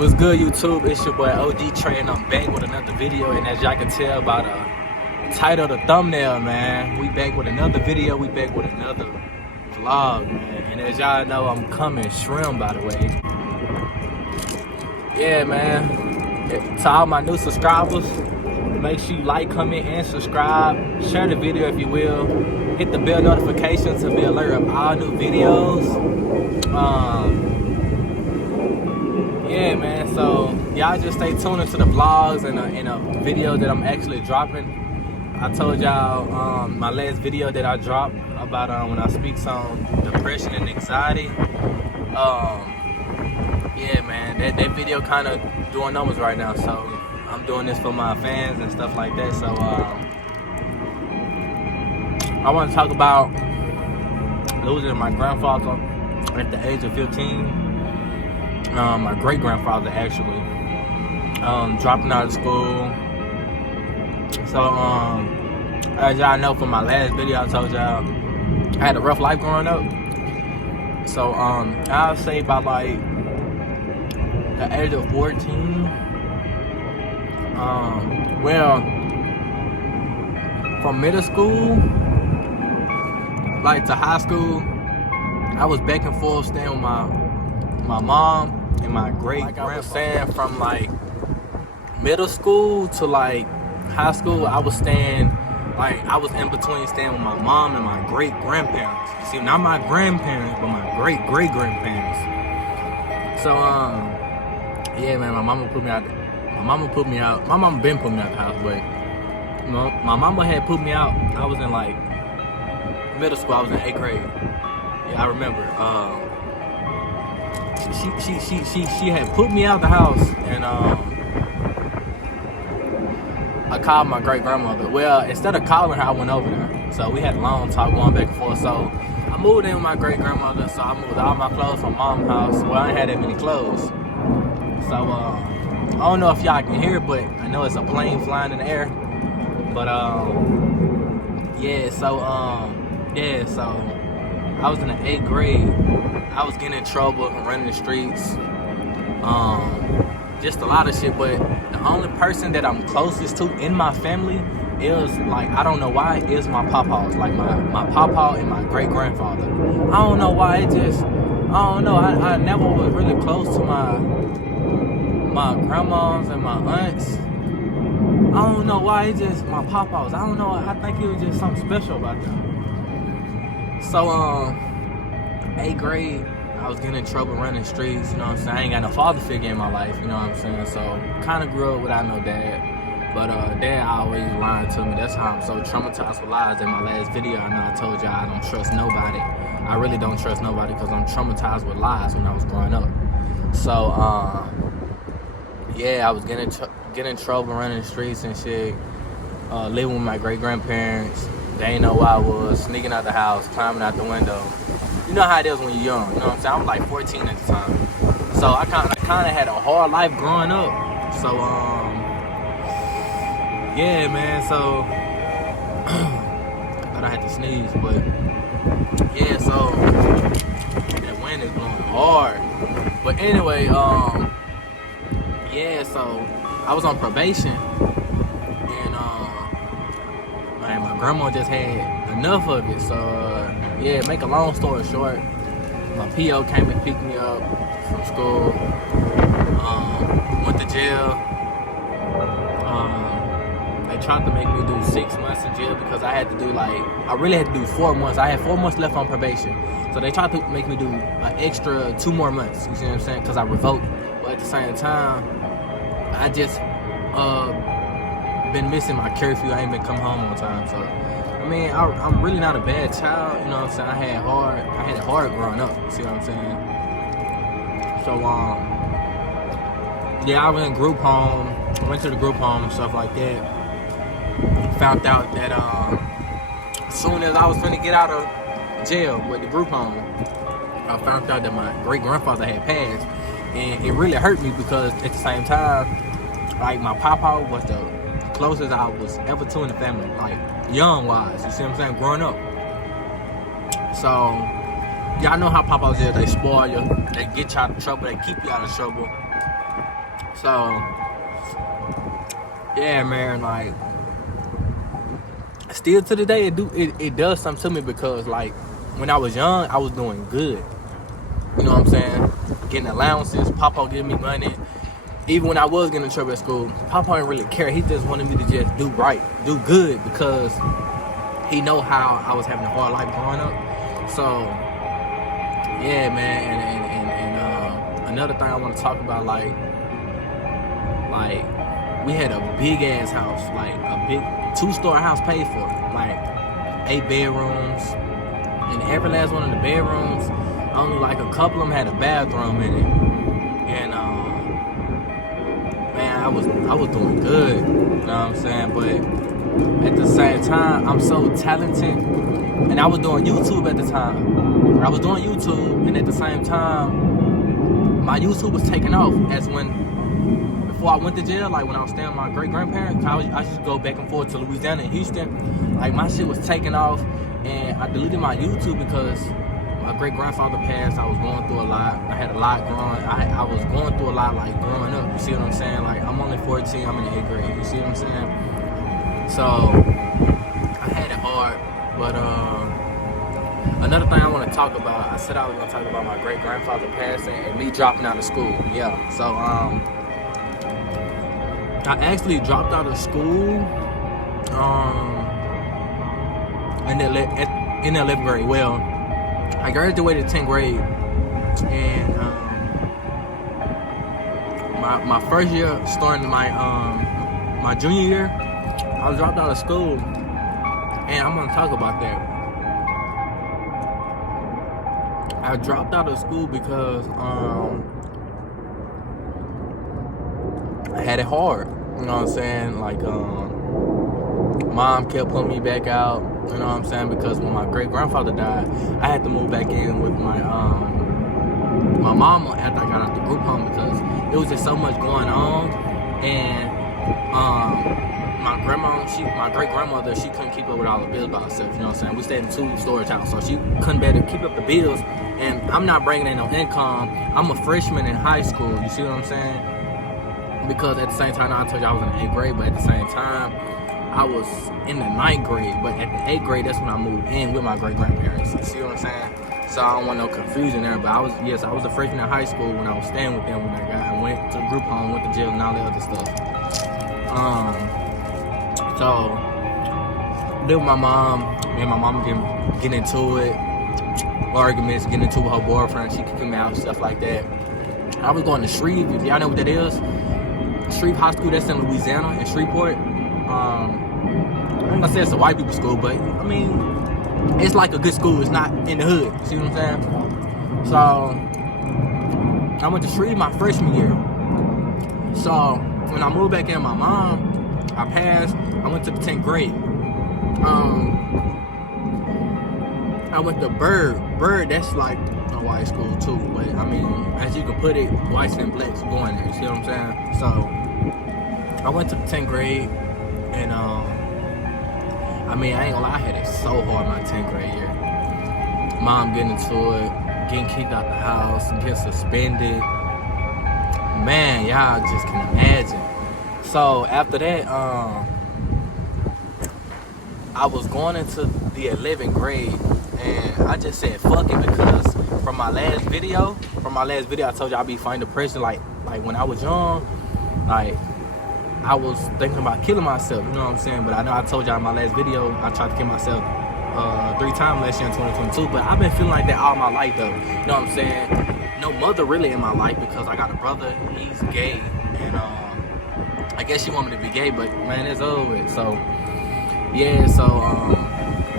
What's good, YouTube? It's your boy ogtreyy, and I'm back with another video. And as y'all can tell by the title, the thumbnail, man, we back with another video. We back with another vlog, man. And as y'all know, I'm coming shrimp, by the way. Yeah, man. To all my new subscribers, make sure you like, comment, and subscribe. Share the video if you will. Hit the bell notification to be alert of all new videos. Yeah, man, so y'all just stay tuned into the vlogs and a video that I'm actually dropping. I told y'all my last video that I dropped about when I speak on depression and anxiety. Yeah, man, that video kind of doing numbers right now, so I'm doing this for my fans and stuff like that. So I want to talk about losing my grandfather at the age of 15. My great-grandfather, actually, dropping out of school. So as y'all know from my last video, I told y'all I had a rough life growing up. So I'll say by like the age of 14, well, from middle school like to high school, I was back and forth staying with my mom and my great grandfather. I was saying, from like middle school to like high school, I was staying, like I was in between staying with my mom and my great grandparents. You see, not my grandparents, but my great grandparents. So yeah, man, my mama put me out. My mama been put me out the house, but my mama had put me out. I was in like middle school. I was in 8th grade. Yeah, I remember. She had put me out the house, and I called my great grandmother. Well, instead of calling her, I went over there. So we had a long talk going back and forth. So I moved in with my great grandmother. So I moved all my clothes from mom's house. Well, I ain't had that many clothes. So I don't know if y'all can hear, but I know it's a plane flying in the air. But yeah. So I was in the 8th grade. I was getting in trouble and running the streets. Just a lot of shit. But the only person that I'm closest to in my family is, like, I don't know why, is my papa's. Like my papa and my great grandfather. I don't know why, I don't know. I never was really close to my grandmas and my aunts. I don't know why, it's just my papa's. I don't know. I think it was just something special about them. So 8th grade, I was getting in trouble running streets, you know what I'm saying? I ain't got no father figure in my life, you know what I'm saying? So kind of grew up without no dad. But dad always lied to me. That's how I'm so traumatized with lies. In my last video, I know I told y'all I don't trust nobody. I really don't trust nobody because I'm traumatized with lies when I was growing up. So yeah, I was getting in trouble running the streets and shit. Living with my great grandparents. They ain't know where I was, sneaking out the house, climbing out the window. You know how it is when you're young, you know what I'm saying? I was like 14 at the time. So I kind of had a hard life growing up. So, yeah, man, so, I thought I had to sneeze, but, yeah, so, that wind is blowing hard. But anyway, yeah, so, I was on probation. My grandma just had enough of it. So yeah, make a long story short, my PO came and picked me up from school. Went to jail. They tried to make me do 6 months in jail because I had to do I really had to do 4 months. I had 4 months left on probation. So they tried to make me do an extra 2 more months. You see what I'm saying? Because I revoked. But at the same time, I just been missing my curfew. I ain't been coming home on time. So I mean, I'm really not a bad child, you know what I'm saying? I had it hard growing up, see what I'm saying? So yeah, I was in group home, went to the group home and stuff like that. Found out that as soon as I was finna get out of jail with the group home, I found out that my great grandfather had passed. And it really hurt me because at the same time, like, my papa was the closest I was ever to in the family, like young wise, you see what I'm saying, growing up. So y'all know how papas is. They spoil you, they get you out of trouble, they keep you out of trouble. So, yeah, man, like, still to the day, it does something to me because, like, when I was young, I was doing good. You know what I'm saying? Getting allowances, Papa giving me money. Even when I was getting in trouble at school, Papa didn't really care. He just wanted me to just do right, do good, because he know how I was having a hard life growing up. So, yeah, man, and another thing I want to talk about, like we had a big ass house, like a big 2-story house paid for, like 8 bedrooms, and every last one of the bedrooms, only like a couple of them had a bathroom in it, and man, I was doing good, you know what I'm saying? But at the same time, I'm so talented, and I was doing YouTube at the time. I was doing YouTube, and at the same time, my YouTube was taking off. As before I went to jail, like when I was staying with my great-grandparents, I used to go back and forth to Louisiana and Houston. Like, my shit was taking off, and I deleted my YouTube because my great-grandfather passed. I was going through a lot. I had a lot growing. I was going through a lot, like, growing up. You see what I'm saying? Like, I'm only 14. I'm in the 8th grade. You see what I'm saying? So, I had it hard. But, another thing I want to talk about, I said I was going to talk about my great-grandfather passing and me dropping out of school. Yeah. So, I actually dropped out of school in the 11th grade. Well, I graduated 10th grade, and my first year, starting my junior year, I dropped out of school, and I'm gonna talk about that. I dropped out of school because I had it hard. You know what I'm saying? Like, mom kept pulling me back out. You know what I'm saying? Because when my great-grandfather died, I had to move back in with my mama after I got out the group home, because it was just so much going on. And my great-grandmother, she couldn't keep up with all the bills by herself. You know what I'm saying? We stayed in 2-storage house, so she couldn't better keep up the bills. And I'm not bringing in no income. I'm a freshman in high school. You see what I'm saying? Because at the same time, I told you I was in the 8th grade, but at the same time, I was in the 9th grade. But at the 8th grade, that's when I moved in with my great-grandparents. You see what I'm saying? So I don't want no confusion there. But I was a freshman in high school when I was staying with them when I went to the group home, went to jail, and all that other stuff. So lived with my mom. Me and my mom getting into it, arguments, getting into it with her boyfriend. She kicked me out, stuff like that. I was going to Shreve. If y'all know what that is, Shreve High School, that's in Louisiana, in Shreveport. I'm not gonna say it's a white people school, but I mean, it's like a good school. It's not in the hood. See what I'm saying? So I went to Shreve my freshman year. So when I moved back in with my mom, I passed. I went to the 10th grade. I went to Bird, that's like a white school too, but I mean, as you can put it, whites and blacks going there, you see what I'm saying? So, I went to the 10th grade, and I mean, I ain't gonna lie, I had it so hard my 10th grade year. Mom getting into it, getting kicked out the house, getting suspended. Man, y'all just can imagine. So, after that, I was going into the 11th grade, and I just said fuck it, because from my last video I told you I'd be fighting depression, like when I was young, like I was thinking about killing myself, you know what I'm saying? But I know I told y'all in my last video I tried to kill myself 3 times last year in 2022, but I've been feeling like that all my life though, you know what I'm saying? No mother really in my life, because I got a brother, he's gay, and I guess she want me to be gay, but man, it's over with. So yeah, so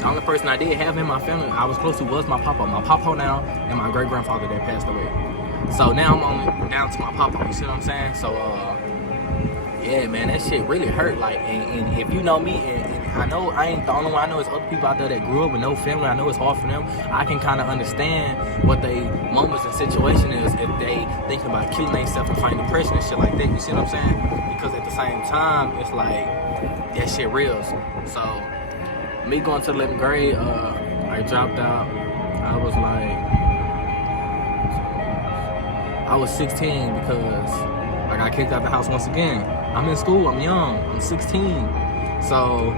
the only person I did have in my family I was close to was my papa. My papa now, and my great-grandfather that passed away. So now I'm only down to my papa, you see what I'm saying? So yeah, man, that shit really hurt. Like, and if you know me, and I know I ain't the only one, I know there's other people out there that grew up with no family. I know it's hard for them. I can kind of understand what they moments and situation is if they thinking about killing themselves and fighting depression and shit like that. You see what I'm saying? Because at the same time, it's like that shit real. So me going to the 11th grade, I dropped out. I was 16 because I got kicked out the house once again. I'm in school, I'm young, I'm 16. So,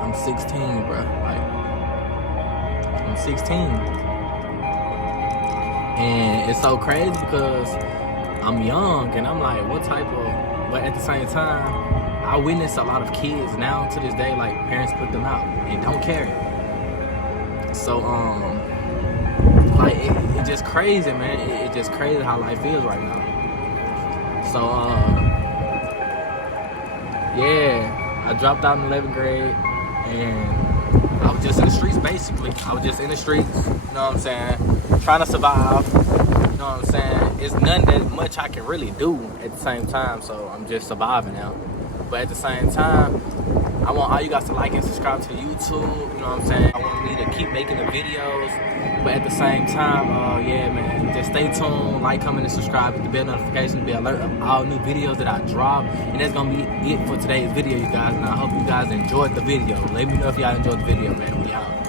I'm 16, bro. Like, I'm 16. And it's so crazy because I'm young and I'm like, what type of, but at the same time, I witness a lot of kids now to this day, like parents put them out and don't care. So, like it's just crazy, man. It's just crazy how life is right now. So, yeah, I dropped out in 11th grade and I was just in the streets basically. I was just in the streets, you know what I'm saying? Trying to survive, you know what I'm saying? It's nothing that much I can really do at the same time, so I'm just surviving now. But at the same time, I want all you guys to like and subscribe to YouTube, you know what I'm saying? I want me to keep making the videos, but at the same time, yeah, man, just stay tuned, like, comment, and subscribe, hit the bell notification to be alert of all new videos that I drop. And that's gonna be it for today's video, you guys, and I hope you guys enjoyed the video. Let me know if y'all enjoyed the video, man. We out.